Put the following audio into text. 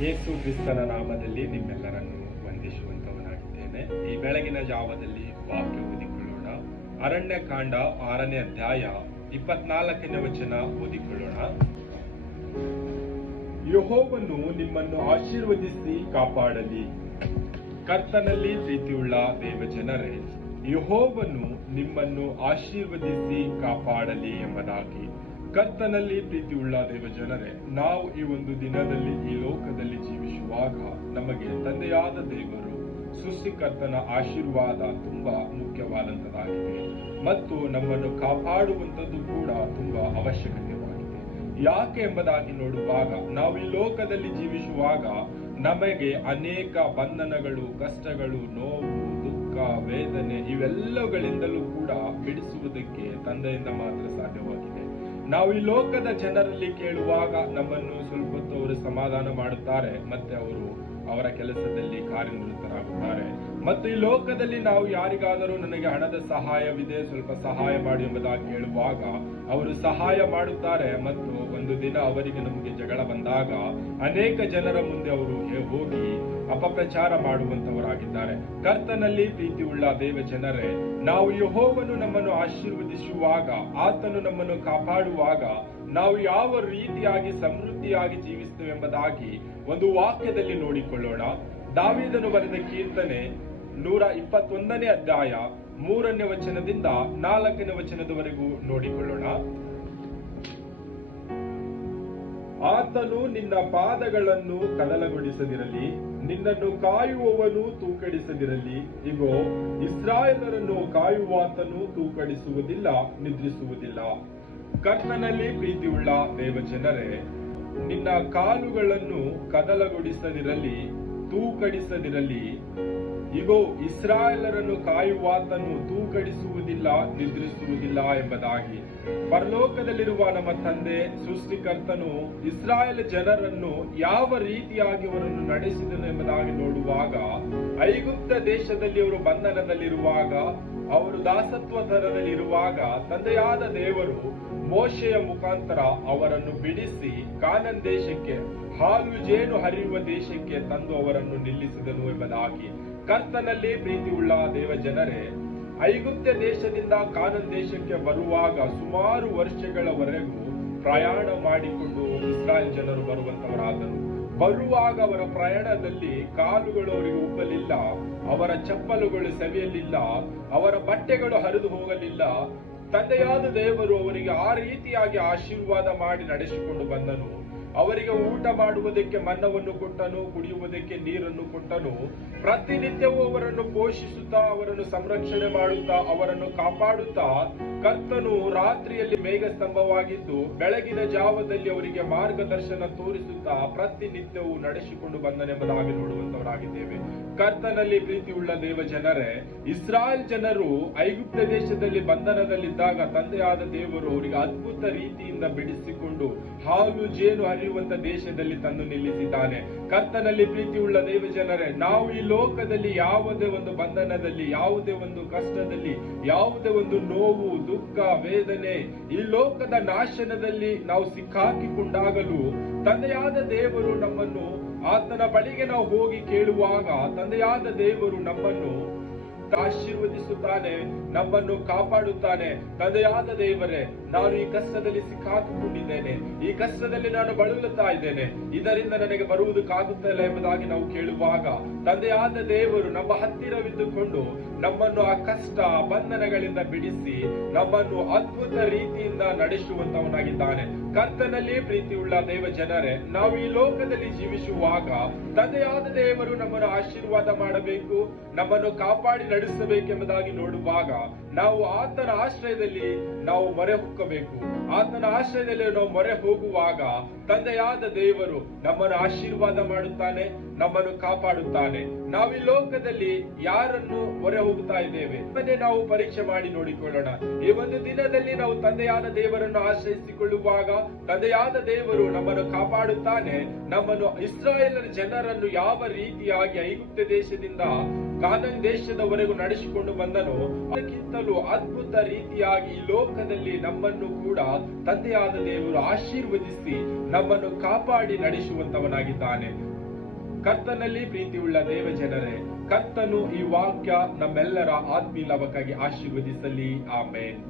ಯೇಸು ಕ್ರಿಸ್ತನ ನಾಮದಲ್ಲಿ ನಿಮ್ಮೆಲ್ಲರನ್ನು ವಂದಿಸುವಂತವನಾಗಿದ್ದೇನೆ. ಈ ಬೆಳಗಿನ ಜಾವದಲ್ಲಿ ವಾಕ್ಯ ಓದಿಕೊಳ್ಳೋಣ. ಅರಣ್ಯಕಾಂಡ 6ನೇ ಅಧ್ಯಾಯ 24ನೇ ವಚನ ಓದಿಕೊಳ್ಳೋಣ. ಯೆಹೋವನು ನಿಮ್ಮನ್ನು ಆಶೀರ್ವದಿಸಿ ಕಾಪಾಡಲಿ. ಕರ್ತನಲ್ಲಿ ಪ್ರೀತಿಯುಳ್ಳ ದೇವಜನರೇ, ಯೆಹೋವನು ನಿಮ್ಮನ್ನು ಆಶೀರ್ವದಿಸಿ ಕಾಪಾಡಲಿ ಎಂಬುದಾಗಿ. ಕರ್ತನಲ್ಲಿ ಪ್ರೀತಿಯುಳ್ಳ ದೇವಜನರೇ, ನಾವು ಈ ಒಂದು ದಿನದಲ್ಲಿ ಈ ಲೋಕದಲ್ಲಿ ಜೀವಿಸುವಾಗ ನಮಗೆ ತಂದೆಯಾದ ದೇವರು ಸೃಷ್ಟಿಕರ್ತನ ಆಶೀರ್ವಾದ ತುಂಬಾ ಮುಖ್ಯವಾದಂತದಾಗಿದೆ ಮತ್ತು ನಮ್ಮನ್ನು ಕಾಪಾಡುವಂಥದ್ದು ಕೂಡ ತುಂಬಾ ಅವಶ್ಯಕತೆವಾಗಿದೆ. ಯಾಕೆ ಎಂಬುದಾಗಿ ನೋಡುವಾಗ, ನಾವು ಈ ಲೋಕದಲ್ಲಿ ಜೀವಿಸುವಾಗ ನಮಗೆ ಅನೇಕ ಬಂಧನಗಳು, ಕಷ್ಟಗಳು, ನೋವು, ದುಃಖ, ವೇದನೆ ಇವೆಲ್ಲಗಳಿಂದಲೂ ಕೂಡ ಬಿಡಿಸುವುದಕ್ಕೆ ತಂದೆಯಿಂದ ಮಾತ್ರ ಸಾಧ್ಯವಾಗಿದೆ. ನಾವು ಈ ಲೋಕದ ಜನರಲ್ಲಿ ಕೇಳುವಾಗ ನಮ್ಮನ್ನು ಸ್ವಲ್ಪ ಹೊತ್ತು ಅವರು ಸಮಾಧಾನ ಮಾಡುತ್ತಾರೆ, ಮತ್ತೆ ಅವರು ಅವರ ಕೆಲಸದಲ್ಲಿ ಕಾರ್ಯನಿರತರಾಗುತ್ತಾರೆ. ಮತ್ತು ಈ ಲೋಕದಲ್ಲಿ ನಾವು ಯಾರಿಗಾದರೂ ನನಗೆ ಹಣದ ಸಹಾಯವಿದೆ, ಸ್ವಲ್ಪ ಸಹಾಯ ಮಾಡಿ ಎಂಬುದಾಗಿ ಕೇಳುವಾಗ ಅವರು ಸಹಾಯ ಮಾಡುತ್ತಾರೆ. ಮತ್ತು ಒಂದು ದಿನ ಅವರಿಗೆ ನಮಗೆ ಜಗಳ ಬಂದಾಗ ಅನೇಕ ಜನರ ಮುಂದೆ ಅವರು ಹೋಗಿ ಅಪಪ್ರಚಾರ ಮಾಡುವಂತವರಾಗಿದ್ದಾರೆ. ಕರ್ತನಲ್ಲಿ ಪ್ರೀತಿಯುಳ್ಳ ದೇವ ಜನರೇ, ನಾವು ಯೆಹೋವನು ನಮ್ಮನ್ನು ಆಶೀರ್ವದಿಸುವಾಗ, ಆತನು ನಮ್ಮನ್ನು ಕಾಪಾಡುವಾಗ ನಾವು ಯಾವ ರೀತಿಯಾಗಿ ಸಮೃದ್ಧಿಯಾಗಿ ಜೀವಿಸ್ತೇವೆ ಎಂಬುದಾಗಿ ಒಂದು ವಾಕ್ಯದಲ್ಲಿ ನೋಡಿಕೊಳ್ಳೋಣ. ದಾವೀದನು ಬರೆದ ಕೀರ್ತನೆ 121ನೇ ಅಧ್ಯಾಯ 3ನೇ ವಚನದಿಂದ 4ನೇ ವಚನದವರೆಗೂ ನೋಡಿಕೊಳ್ಳೋಣ. ಆತನು ನಿನ್ನ ಪಾದಗಳನ್ನು ಕದಲಗೊಳಿಸದಿರಲಿ, ನಿನ್ನನ್ನು ಕಾಯುವವನು ತೂಕಡಿಸದಿರಲಿ. ಇಗೋ, ಇಸ್ರಾಯೇಲರನ್ನು ಕಾಯುವಾತನು ತೂಕಡಿಸುವುದಿಲ್ಲ, ನಿದ್ರಿಸುವುದಿಲ್ಲ. ಕರ್ತನಲ್ಲಿ ಪ್ರೀತಿಯುಳ್ಳ ದೇವಜನರೇ, ನಿನ್ನ ಕಾಲುಗಳನ್ನು ಕದಲಗೊಳಿಸದಿರಲಿ, ತೂಕಡಿಸದಿರಲಿ. ಇಗೋ, ಇಸ್ರಾಯೇಲರನ್ನು ಕಾಯುವಾತನು ತೂಕಡಿಸುವುದಿಲ್ಲ, ನಿದ್ರಿಸುವುದಿಲ್ಲ ಎಂಬುದಾಗಿ. ಪರಲೋಕದಲ್ಲಿರುವ ನಮ್ಮ ತಂದೆ ಸೃಷ್ಟಿಕರ್ತನು ಇಸ್ರಾಯೇಲ್ ಜನರನ್ನು ಯಾವ ರೀತಿಯಾಗಿ ಅವರನ್ನು ನಡೆಸಿದನು ಎಂಬುದಾಗಿ ನೋಡುವಾಗ, ಐಗುಪ್ತ ದೇಶದಲ್ಲಿ ಅವರು ಬಂಧನದಲ್ಲಿರುವಾಗ, ಅವರು ದಾಸತ್ವ ತರದಲ್ಲಿರುವಾಗ ತಂದೆಯಾದ ದೇವರು ಮೋಶೆಯ ಮುಖಾಂತರ ಅವರನ್ನು ಬಿಡಿಸಿ ಕಾನಾನ್ ದೇಶಕ್ಕೆ, ಹಾಲು ಜೇನು ಹರಿಯುವ ದೇಶಕ್ಕೆ ತಂದು ಅವರನ್ನು ನಿಲ್ಲಿಸಿದನು ಎಂಬುದಾಗಿ. ಕರ್ತನಲ್ಲಿ ಪ್ರೀತಿಯುಳ್ಳ ದೇವ ಜನರೇ, ಐಗುಪ್ತ ದೇಶದಿಂದ ಕಾನಾನ್ ದೇಶಕ್ಕೆ ಬರುವಾಗ ಸುಮಾರು ವರ್ಷಗಳವರೆಗೂ ಪ್ರಯಾಣ ಮಾಡಿಕೊಂಡು ಇಸ್ರಾಯೇಲ್ ಜನರು ಬರುವಂತವರಾದರು. ಬರುವಾಗ ಅವರ ಪ್ರಯಾಣದಲ್ಲಿ ಕಾಲುಗಳು ಅವರಿಗೆ ಉಬ್ಬಲಿಲ್ಲ, ಅವರ ಚಪ್ಪಲುಗಳು ಸವಿಯಲಿಲ್ಲ, ಅವರ ಬಟ್ಟೆಗಳು ಹರಿದು ಹೋಗಲಿಲ್ಲ. ತಂದೆಯಾದ ದೇವರು ಅವರಿಗೆ ಆ ರೀತಿಯಾಗಿ ಆಶೀರ್ವಾದ ಮಾಡಿ ನಡೆಸಿಕೊಂಡು ಬಂದನು. ಅವರಿಗೆ ಊಟ ಮಾಡುವುದಕ್ಕೆ ಮನ್ನವನ್ನು ಕೊಟ್ಟನು, ಕುಡಿಯುವುದಕ್ಕೆ ನೀರನ್ನು ಕೊಟ್ಟನು. ಪ್ರತಿನಿತ್ಯವೂ ಅವರನ್ನು ಪೋಷಿಸುತ್ತಾ, ಅವರನ್ನು ಸಂರಕ್ಷಣೆ ಮಾಡುತ್ತಾ, ಅವರನ್ನು ಕಾಪಾಡುತ್ತಾ, ಕರ್ತನು ರಾತ್ರಿಯಲ್ಲಿ ಮೇಘ ಸ್ತಂಭವಾಗಿದ್ದು ಬೆಳಗಿನ ಜಾವದಲ್ಲಿ ಅವರಿಗೆ ಮಾರ್ಗದರ್ಶನ ತೋರಿಸುತ್ತಾ ಪ್ರತಿನಿತ್ಯವೂ ನಡೆಸಿಕೊಂಡು ಬಂದನೆಂಬುದಾಗಿ ನೋಡುವಂತವರಾಗಿದ್ದೇವೆ. ಕರ್ತನಲ್ಲಿ ಪ್ರೀತಿಯುಳ್ಳ ದೇವ ಜನರೇ, ಇಸ್ರಾಯೇಲ್ ಜನರು ಐಗುಪ್ತ ದೇಶದಲ್ಲಿ ಬಂಧನದಲ್ಲಿದ್ದಾಗ ತಂದೆಯಾದ ದೇವರು ಅವರಿಗೆ ಅದ್ಭುತ ರೀತಿಯಿಂದ ಬಿಡಿಸಿಕೊಂಡು ಹಾಲು ಜೇನು ಹರಿಯುವಂತ ದೇಶದಲ್ಲಿ ತಂದು ನಿಲ್ಲಿಸಿದ್ದಾನೆ. ಕರ್ತನಲ್ಲಿ ಪ್ರೀತಿಯುಳ್ಳ ದೇವ ಜನರೇ, ನಾವು ಈ ಲೋಕದಲ್ಲಿ ಯಾವುದೇ ಒಂದು ಬಂಧನದಲ್ಲಿ, ಯಾವುದೇ ಒಂದು ಕಷ್ಟದಲ್ಲಿ, ಯಾವುದೇ ಒಂದು ನೋವು, ದುಃಖ, ವೇದನೆ, ಈ ಲೋಕದ ನಾಶನದಲ್ಲಿ ನಾವು ಸಿಕ್ಕಾಕಿಕೊಂಡಾಗಲೂ ತಂದೆಯಾದ ದೇವರು ನಮ್ಮನ್ನು, ಆತನ ಬಳಿಗೆ ನಾವು ಹೋಗಿ ಕೇಳುವಾಗ ತಂದೆಯಾದ ದೇವರು ನಮ್ಮನ್ನು ಆಶೀರ್ವದಿಸುತ್ತಾನೆ, ನಮ್ಮನ್ನು ಕಾಪಾಡುತ್ತಾನೆ. ತಂದೆಯಾದ ದೇವರೇ, ನಾನು ಈ ಕಷ್ಟದಲ್ಲಿ ಸಿಕ್ಕಾಕಿಕೊಂಡಿದ್ದೇನೆ, ಈ ಕಷ್ಟದಲ್ಲಿ ನಾನು ಬಳಲುತ್ತಾ ಇದ್ದೇನೆ, ಇದರಿಂದ ನನಗೆ ಬರುವುದಕ್ಕಾಗುತ್ತಿಲ್ಲ ಎಂಬುದಾಗಿ ನಾವು ಕೇಳುವಾಗ ತಂದೆಯಾದ ದೇವರು ನಮ್ಮ ಹತ್ತಿರವಿದ್ದುಕೊಂಡು ನಮ್ಮನ್ನು ಆ ಕಷ್ಟ ಬಂಧನಗಳಿಂದ ಬಿಡಿಸಿ ನಮ್ಮನ್ನು ಅದ್ಭುತ ರೀತಿಯಿಂದ ನಡೆಸುವಂತವನಾಗಿದ್ದಾನೆ. ಕರ್ತನಲ್ಲಿ ಪ್ರೀತಿಯುಳ್ಳ ದೇವ ಜನರೇ, ನಾವು ಈ ಲೋಕದಲ್ಲಿ ಜೀವಿಸುವಾಗ ತಂದೆಯಾದ ದೇವರು ನಮ್ಮನ್ನು ಆಶೀರ್ವಾದ ಮಾಡಬೇಕು, ನಮ್ಮನ್ನು ಕಾಪಾಡಿ ನಡೆಸಬೇಕೆಂಬುದಾಗಿ ನೋಡುವಾಗ ನಾವು ಆತನ ಆಶ್ರಯದಲ್ಲಿ ನಾವು ಮೊರೆ ಹೊಕ್ಕಬೇಕು. ಆತನ ಆಶ್ರಯದಲ್ಲಿ ನಾವು ಮೊರೆ ಹೋಗುವಾಗ ತಂದೆಯಾದ ದೇವರು ನಮ್ಮನ್ನು ಆಶೀರ್ವಾದ ಮಾಡುತ್ತಾನೆ, ನಮ್ಮನ್ನು ಕಾಪಾಡುತ್ತಾನೆ. ನಾವು ಈ ಲೋಕದಲ್ಲಿ ಯಾರನ್ನು ಮೊರೆ ಹೋಗುತ್ತಾ ಇದ್ದೇವೆ ನಾವು ಪರೀಕ್ಷೆ ಮಾಡಿ ನೋಡಿಕೊಳ್ಳೋಣ. ಈ ಒಂದು ದಿನದಲ್ಲಿ ನಾವು ತಂದೆಯಾದ ದೇವರನ್ನು ಆಶ್ರಯಿಸಿಕೊಳ್ಳುವಾಗ ತಂದೆಯಾದ ದೇವರು ನಮ್ಮನ್ನು ಕಾಪಾಡುತ್ತಾನೆ. ನಮ್ಮನ್ನು ಇಸ್ರಾಯೇಲರ ಜನರನ್ನು ಯಾವ ರೀತಿಯಾಗಿ ಐಗುಪ್ತ ದೇಶದಿಂದ ಕಾನಾನ್ ದೇಶದವರೆಗೂ ಇಲ್ಲಿಯವರೆಗೂ ನಡೆಸಿಕೊಂಡು ಬಂದನೋ ಅದಕ್ಕಿಂತಲೂ ಅದ್ಭುತ ರೀತಿಯಾಗಿ ಈ ಲೋಕದಲ್ಲಿ ನಮ್ಮನ್ನು ಕೂಡ ತಂದೆಯಾದ ದೇವರು ಆಶೀರ್ವದಿಸಿ ನಮ್ಮನ್ನು ಕಾಪಾಡಿ ನಡೆಸುವಂತವನಾಗಿದ್ದಾನೆ. ಕರ್ತನಲ್ಲಿ ಪ್ರೀತಿಯುಳ್ಳ ದೇವ ಜನರೇ, ಕರ್ತನು ಈ ವಾಕ್ಯ ನಮ್ಮೆಲ್ಲರ ಆತ್ಮೀಯ ಲಾಭಕ್ಕಾಗಿ ಆಶೀರ್ವದಿಸಲಿ. ಆಮೆನ್.